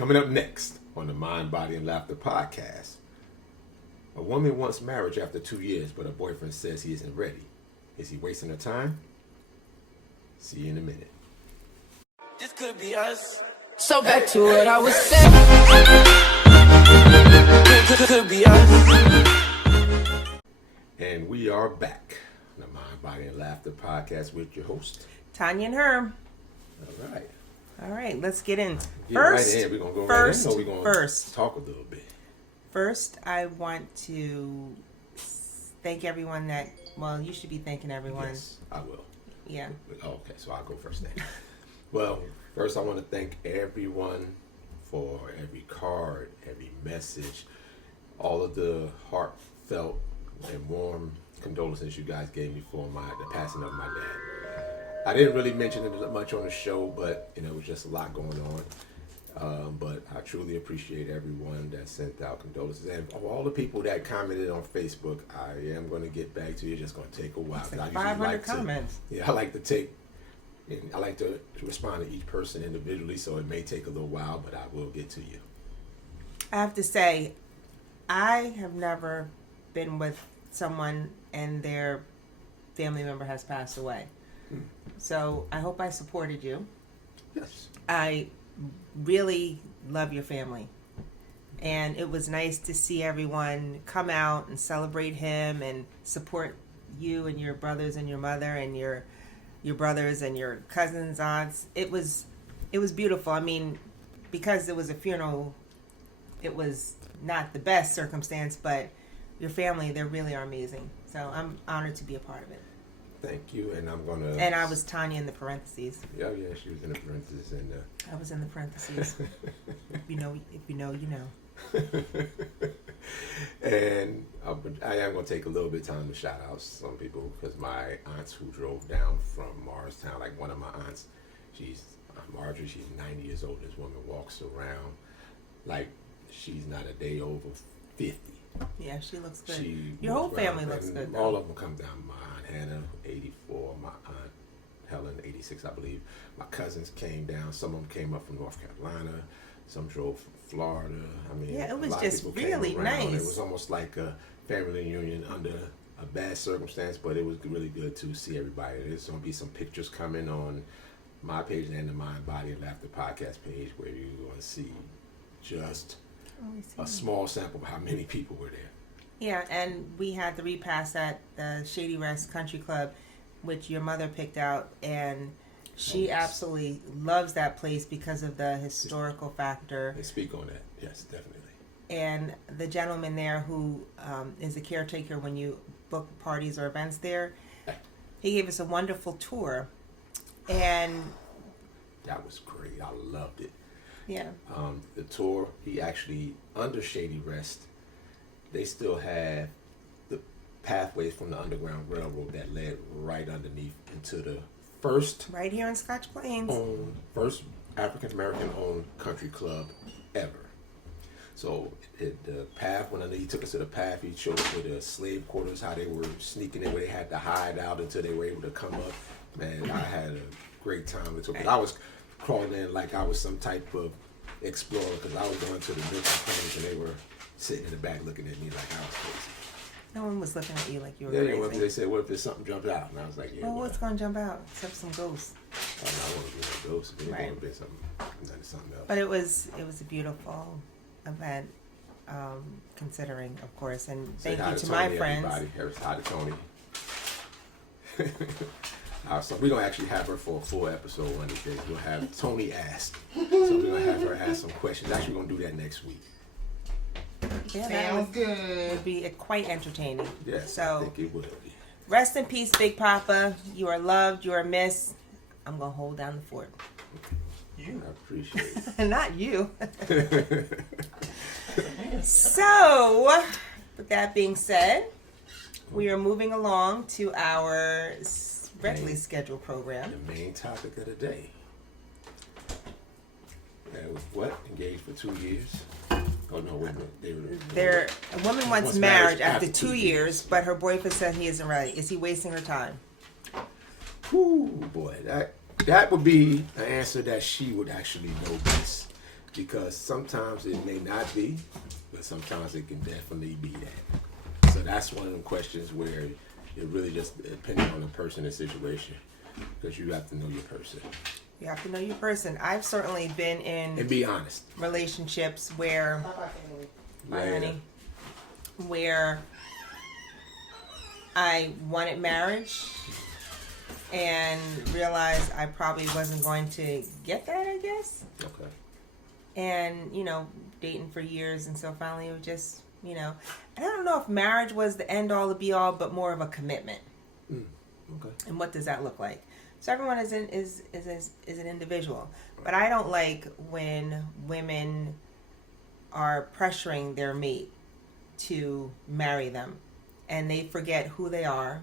Coming up next on the Mind, Body, and Laughter podcast. A woman wants marriage after 2 years, but her boyfriend says he isn't ready. Is he wasting her time? See you in a minute. This could be us. So back to what I was saying. Could be us. And we are back on the Mind, Body, and Laughter podcast with your host, Tanya and Herm. All right, let's get in. Right in. We're going to go right in, or we're going to talk a little bit? First, I want to thank everyone that, well, you should be thanking everyone. Yes, I will. Yeah. Oh, okay, so I'll go first then. Well, first I want to thank everyone for every card, every message, all of the heartfelt and warm condolences you guys gave me for the passing of my dad. I didn't really mention it much on the show, but it was just a lot going on. But I truly appreciate everyone that sent out condolences, and all the people that commented on Facebook. I am going to get back to you. It's just going to take a while. It's like 500 comments. I like to respond to each person individually, so it may take a little while, but I will get to you. I have to say, I have never been with someone and their family member has passed away. So I hope I supported you. Yes. I really love your family. And it was nice to see everyone come out and celebrate him and support you and your brothers and your mother and your brothers and your cousins, aunts. It was beautiful. I mean, because it was a funeral, it was not the best circumstance, but your family, they really are amazing. So I'm honored to be a part of it. Thank you, and I'm gonna. And I was Tanya in the parentheses. Yeah, she was in the parentheses, and I was in the parentheses. If you know, you know. And I am gonna take a little bit of time to shout out some people, because my aunts who drove down from Morristown, like one of my aunts, she's Marjorie. She's 90 years old. This woman walks around like she's not a day over 50. Yeah, she looks good. She Your whole family looks good. All of them come down. My aunt Hannah, 84. My aunt Helen, 86, I believe. My cousins came down. Some of them came up from North Carolina. Some drove from Florida. I mean, yeah, it was a lot just of people really came around. nice. It was almost like a family reunion under a bad circumstance, but it was really good to see everybody. There's going to be some pictures coming on my page and the Mind, Body, and Laughter podcast page, where you're going to see just a small sample of how many people were there. Yeah, and we had the repast at the Shady Country Club, which your mother picked out, and she absolutely loves that place because of the historical factor. They speak on that, yes, definitely. And the gentleman there who is a caretaker when you book parties or events there, he gave us a wonderful tour, and that was great. I loved it. Yeah. The tour, he actually, under Shady Rest, they still have the pathways from the Underground Railroad that led right underneath into the first... Right here in Scotch Plains. First African-American owned country club ever. So the path, when he took us to the path, he showed us the slave quarters, how they were sneaking in, where they had to hide out until they were able to come up. Man, I had a great time. I was crawling in like I was some type of explorer, because I was going to the nooks and crannies, and they were sitting in the back looking at me like I was crazy. No one was looking at you like you were crazy. crazy. They said, what if there's something jumped out? And I was like, yeah. Well, what's going to jump out? Except some ghosts. Oh, no, I want to be no ghosts. It Right. would be something else. But it was a beautiful event, considering, of course. And thank you to my friends. Hi to Tony. So we're going to actually have her for a full episode one of these days. We'll have Tony ask. So we're going to have her ask some questions. Actually, we're going to do that next week. Yeah, sounds good. Would be quite entertaining. Yes, so, I think it would. Rest in peace, Big Papa. You are loved. You are missed. I'm going to hold down the fort. You. I appreciate it. Not you. So, with that being said, we are moving along to our regularly scheduled program. The main topic of the day. That was what? Engaged for 2 years? Oh, no, wait a minute. A woman wants marriage after 2 years, but her boyfriend said he isn't ready. Is he wasting her time? Ooh, boy. That would be an answer that she would actually know best. because sometimes it may not be, but sometimes it can definitely be that. So that's one of the questions where it really just depends on the person and situation, because you have to know your person. You have to know your person. I've certainly been in And be honest. relationships where, where I wanted marriage and realized I probably wasn't going to get that, I guess. Okay. And, dating for years, and so finally it was just, and I don't know if marriage was the end all, the be all, but more of a commitment. Okay. And what does that look like? So everyone is an individual, but I don't like when women are pressuring their mate to marry them, and they forget who they are.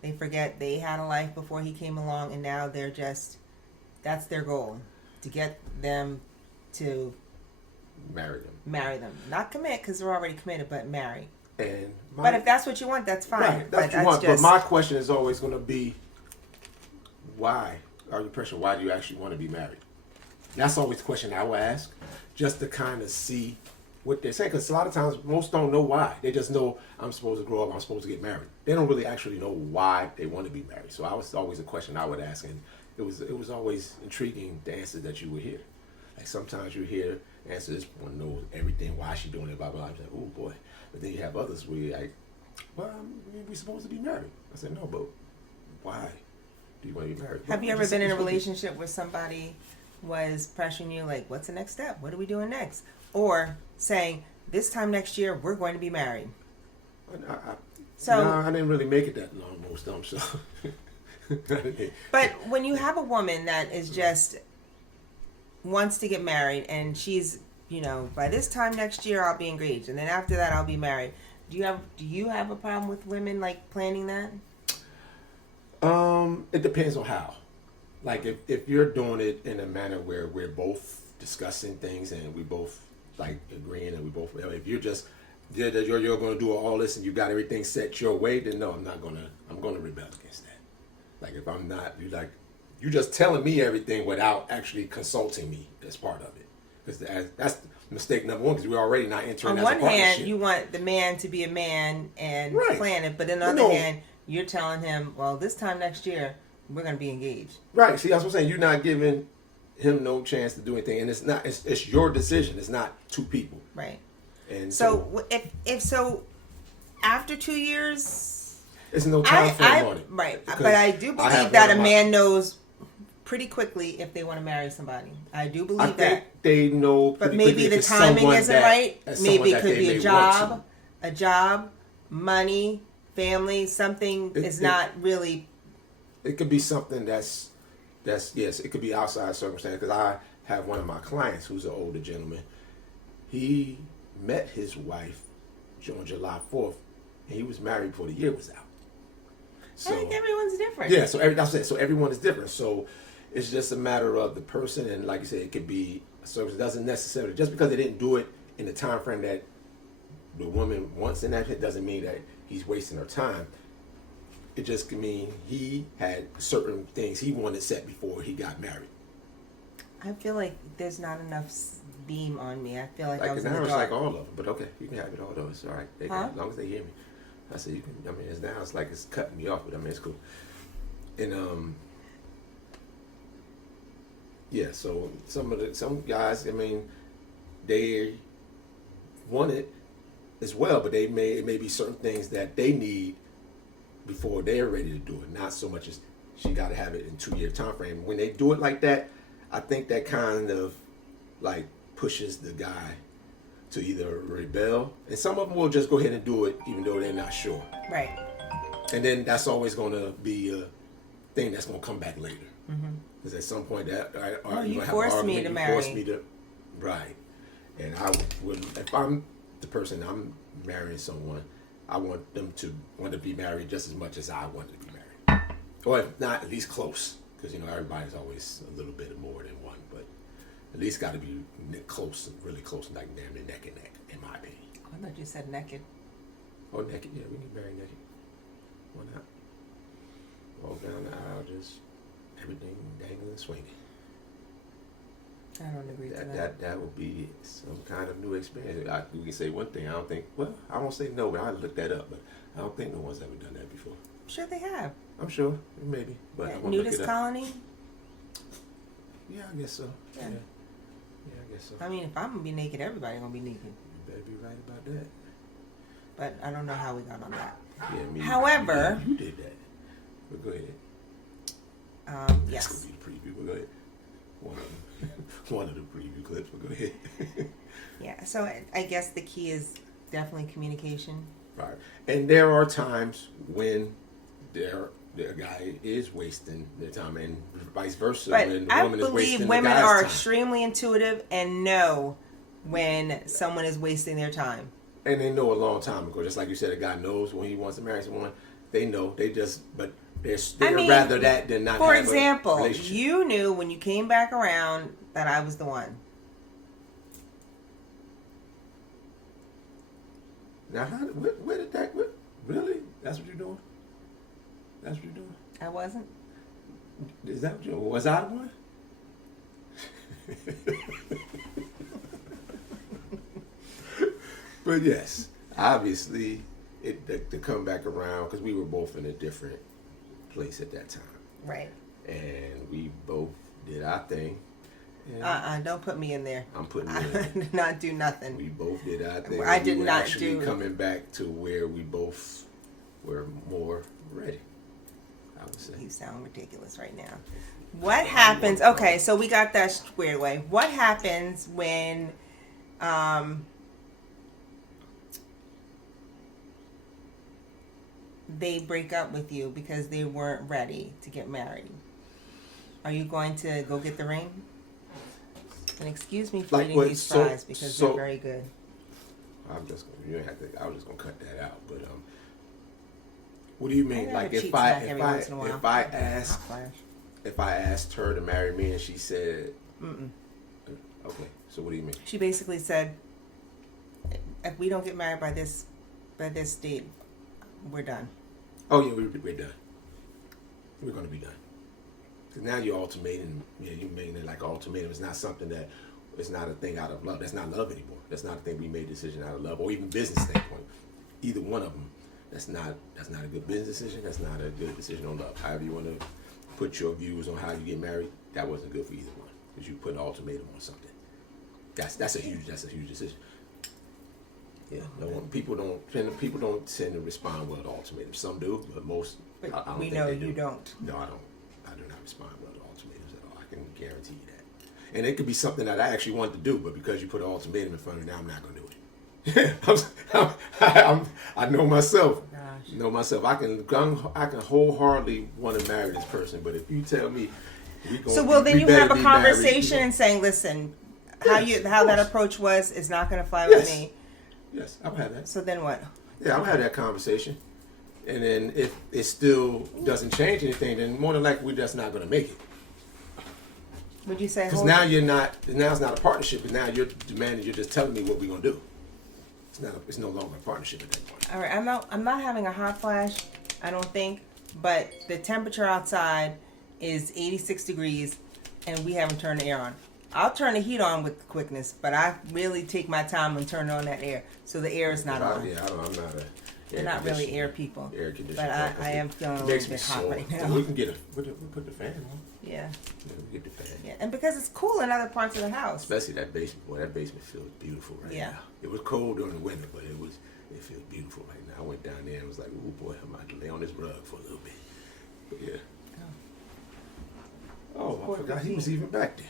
They forget they had a life before he came along, and now that's their goal, to get them to marry them. Not commit, because they're already committed, but marry. But if that's what you want, that's fine. Right, that's what you want. But my question is always going to be, why are you pressured? Why do you actually want to be married? That's always the question I will ask, just to kind of see what they're saying. Because a lot of times, most don't know why. They just know, I'm supposed to grow up, I'm supposed to get married. They don't really actually know why they want to be married. So I was always a question I would ask, and it was always intriguing, the answers that you would hear. Like sometimes you hear answers, want to know everything, why she doing it, blah, blah, blah. I'm like, oh boy. But then you have others where you're like, well, we're supposed to be married. I said, no, but why do you want to be married? Have you ever been in a relationship where somebody was pressuring you, like, what's the next step? What are we doing next? Or saying, this time next year, we're going to be married. I didn't really make it that long, most of them, so. But when you have a woman that is just wants to get married, and she's, by this time next year I'll be engaged, and then after that I'll be married. Do you have a problem with women like planning that? It depends on how. Like if you're doing it in a manner where we're both discussing things and we both like agreeing, and we both, if you're just you're going to do all this and you got everything set your way, then no, I'm going to rebel against that. Like if I'm not, you're just telling me everything without actually consulting me as part of it. Because that's mistake number one, because we're already not entering as a partnership. On one hand, you want the man to be a man and plan it, but on the other hand, you're telling him, well, this time next year, we're going to be engaged. Right. See, that's what I'm saying. You're not giving him no chance to do anything. And it's your decision. It's not two people. Right. And so if after 2 years... There's no time frame on it. Right. But I do believe that a man knows pretty quickly if they want to marry somebody. I do believe that. They know. But maybe the timing isn't right. Maybe it could be a job, money, family, something is not really. It could be something that's yes, it could be outside circumstance. Because I have one of my clients who's an older gentleman. He met his wife on July 4th, and he was married before the year was out. So, I think everyone's different. Yeah, so everyone is different. So it's just a matter of the person, and like you said, it could be a service. It doesn't necessarily, just because they didn't do it in the time frame that the woman wants in that, it doesn't mean that he's wasting her time. It just can mean he had certain things he wanted set before he got married. I feel like there's not enough beam on me. I feel like I was in the dark. dark. Like all of them, but okay, you can have it all though. It's all right. As long as they hear me. I said, you can. I mean, it's like it's cutting me off, but I mean, it's cool. And yeah. So some guys, I mean, they want it as well, but it may be certain things that they need before they're ready to do it. Not so much as she got to have it in 2-year time frame. When they do it like that, I think that kind of like pushes the guy to either rebel, and some of them will just go ahead and do it even though they're not sure. Right. And then that's always going to be a thing that's going to come back later. Because at some point that you forced me to marry. Forced me to, right. And I would, if I'm the person, I'm marrying someone, I want them to want to be married just as much as I want to be married, or if not, at least close. Because everybody's always a little bit more than one, but at least got to be close, really close, like damn near neck and neck, in my opinion. I thought you said naked. Oh, naked, yeah, we can marry naked. Why not? Walk down the aisle, just everything dangling and swinging. I don't agree to That would be some kind of new experience. We can say one thing. I don't think. Well, I won't say no, but I looked that up. But I don't think no one's ever done that before. I'm sure they have. I'm sure, maybe, but Yeah, I'm gonna look nudist it up. colony. Yeah, I guess so. Yeah. Yeah, I guess so. I mean, if I'm gonna be naked, everybody's gonna be naked. You better be right about that. But I don't know how we got on that. Yeah, me. However, you did that. But go ahead. Yes. That's gonna be the preview. But go ahead. One of the preview clips. But go ahead. Yeah. So I guess the key is definitely communication. Right. And there are times when the guy is wasting their time, and vice versa. But when the I woman is believe wasting women the guy's are time. extremely intuitive and know when someone is wasting their time. And they know a long time ago. Just like you said, a guy knows when he wants to marry someone. They know. They just, but they're rather that than not. For have example, a relationship. you knew when you came back around that I was the one. Now, where did that? Really? That's what you're doing? That's what you're doing? I wasn't. Is that what you? Was I the one? But yes, obviously, to come back around because we were both in a different place at that time, Right. and we both did our thing. And Don't put me in there. I'm putting I you in. did not do nothing. We both did our thing. I did we were not actually do- coming back to where we both were more ready. I would say. You sound ridiculous right now. What happens? Okay, so we got that squared away. What happens when they break up with you because they weren't ready to get married? Are you going to go get the ring? And excuse me for Like eating what- these so- fries because so- they're very good. I'm just gonna. You don't have to. I was just gonna cut that out. But what do you mean? I Like have a cheat if I snack every once in a while. if I Hot asked flash. if I asked her to marry me and she said, Mm-mm. okay, so what do you mean? She basically said, if we don't get married by this date, we're done. Oh yeah, we're done. We're gonna be done. 'Cause now you're ultimatum. Yeah, you're making it like an ultimatum. It's not something that. It's not a thing out of love. That's not love anymore. That's not a thing we made a decision out of love, or even business standpoint. Either one of them. That's not a good business decision. That's not a good decision on love. However you want to put your views on how you get married, that wasn't good for either one because you put an ultimatum on something. That's a huge decision. Yeah, people don't tend to respond well to ultimatums. Some do, but most. But I don't we think know they you do. don't. No, I don't. I do not respond well to ultimatums at all. I can guarantee you that. And it could be something that I actually wanted to do, but because you put an ultimatum in front of me, now I'm not going to do it. I know myself. Gosh. Know myself. I can wholeheartedly want to marry this person, but if you tell me we going, So then you better have a be married, conversation and saying, listen, how that approach was is not going to fly with me. Yes, I'll have that. So then what? Yeah, I'll have that conversation. And then if it still doesn't change anything, then more than likely we're just not going to make it. Would you say? Because now now it's not a partnership, and now you're demanding, you're just telling me what we're going to do. It's no longer a partnership at that point. All right, I'm not having a hot flash, I don't think, but the temperature outside is 86 degrees, and we haven't turned the air on. I'll turn the heat on with quickness, but I really take my time and turn on that air, so the air is not on. I'm not a. They're not really air people. Air conditioner. But I am feeling a little bit hot right now. We can we'll put the fan on. Yeah. Yeah, we get the fan. Yeah, and because it's cool in other parts of the house. Especially that basement. Boy, that basement feels beautiful right Yeah. now. It was cold during the winter, but it feels beautiful right now. I went down there and was like, oh boy, I'm about to lay on this rug for a little bit. But yeah. Oh, I forgot he was even back there.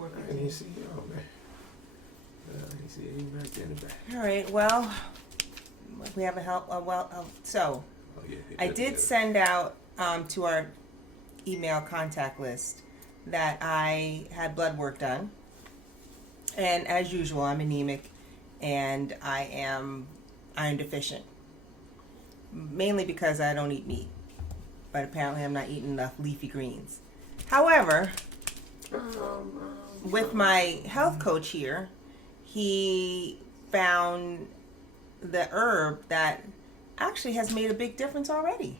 I didn't even see. Oh man. I didn't see him back there in the back. All right. Well, we have a help. So Oh yeah. I did send out to our email contact list that I had blood work done, and as usual, I'm anemic, and I am iron deficient. Mainly because I don't eat meat, but apparently I'm not eating enough leafy greens. However, with my health coach here, he found the herb that actually has made a big difference already.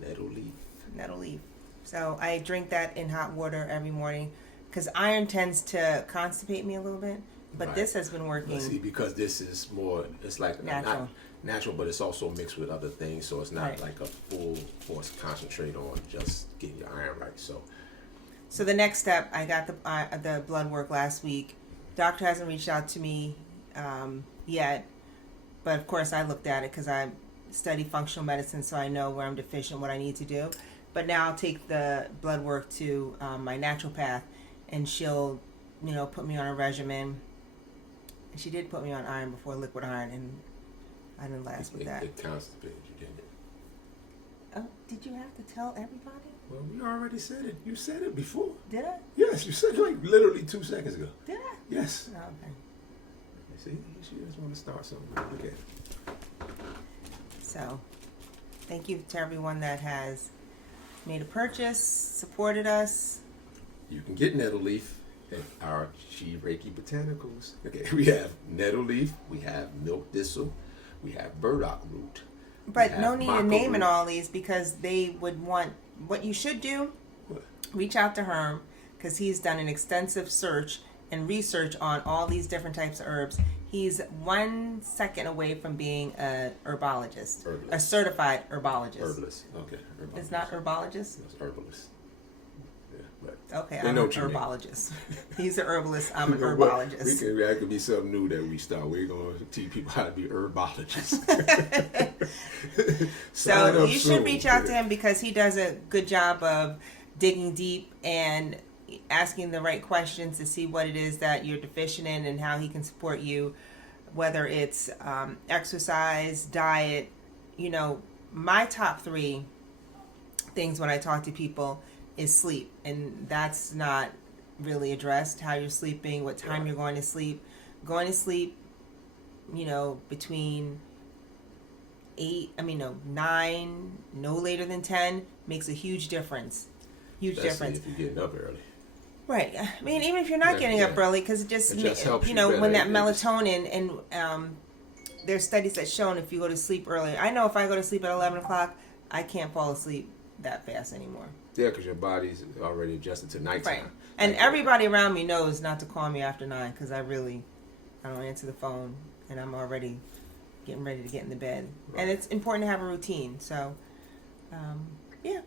Nettle leaf. Nettle leaf. So I drink that in hot water every morning because iron tends to constipate me a little bit. But Right. this has been working. See, because this is more, it's like Natural. not natural, but it's also mixed with other things, so it's not Right. like a full force concentrate on just getting your iron right. So the next step, I got the blood work last week. Doctor hasn't reached out to me yet, but of course I looked at it because I study functional medicine, so I know where I'm deficient, what I need to do. But now I'll take the blood work to my naturopath, and she'll, put me on a regimen. And she did put me on iron before, liquid iron, and I didn't last with that. It constipated you, didn't it? Oh, did you have to tell everybody? Well, we already said it. You said it before. Did I? Yes, you said it like literally 2 seconds ago. Did I? Yes. Oh, okay. See, she just want to start something. Look at it. So, thank you to everyone that has made a purchase, supported us. You can get nettle leaf at our Chi Reiki Botanicals. Okay, we have nettle leaf, we have milk thistle, we have burdock root. But no need of naming root. all these because they would want, what you should do, What? reach out to Herm because he's done an extensive search and research on all these different types of herbs. He's 1 second away from being a herbologist, Herbalist. a certified herbologist. Herbalist. Okay. Herbalist. It's not herbologist? It's herbalist. Yeah, but Okay, they I'm know an what you mean. herbologist. He's an herbalist. I'm an You know what? herbologist. That could be something new that we start. We're going to teach people how to be herbologists. So Sign up you soon. should reach out to him because he does a good job of digging deep and asking the right questions to see what it is that you're deficient in and how he can support you, whether it's exercise, diet. My top 3 things when I talk to people is sleep, and that's not really addressed. How you're sleeping, what time you're going to sleep. Going to sleep, between 9, no later than 10 makes a huge difference. Huge Especially difference. if you're getting up early. Right. I mean, even if you're not getting up early, because it just helps you when that better. melatonin and there's studies that shown if you go to sleep early. I know if I go to sleep at 11 o'clock, I can't fall asleep that fast anymore. Yeah, because your body's already adjusted to nighttime. Right. And everybody around me knows not to call me after 9 because I don't answer the phone and I'm already getting ready to get in the bed. Right. And it's important to have a routine. So,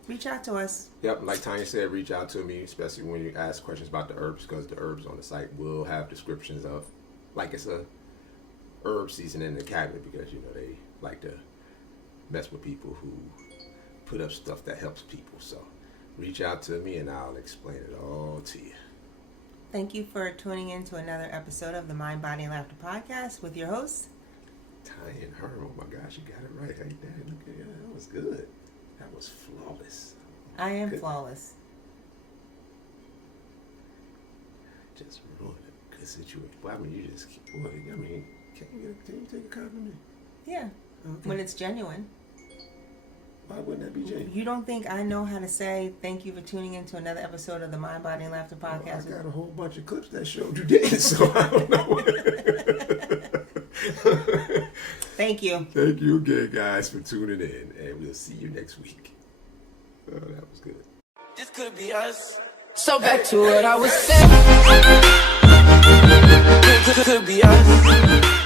reach out to us. Yep, like Tanya said, reach out to me, especially when you ask questions about the herbs, because the herbs on the site will have descriptions of, like it's a herb season in the cabinet, because they like to mess with people who put up stuff that helps people. So reach out to me and I'll explain it all to you. Thank you for tuning in to another episode of the Mind, Body, and Laughter podcast with your hosts. Tanya and Herm, oh my gosh, you got it right. Hey, Dad, look at that. That was good. That was flawless. I am Good. flawless. Just ruined a good situation. Well, I mean, you just, can you take a compliment? Yeah, Okay. when it's genuine. Why wouldn't that be genuine? You don't think I know how to say thank you for tuning in to another episode of the Mind, Body, and Laughter Well, podcast? I got a whole bunch of clips that showed you did, so I don't know. Thank you. Thank you again, guys, for tuning in, and we'll see you next week. Oh, that was good. This could be us. So back to what I was saying. Could be us.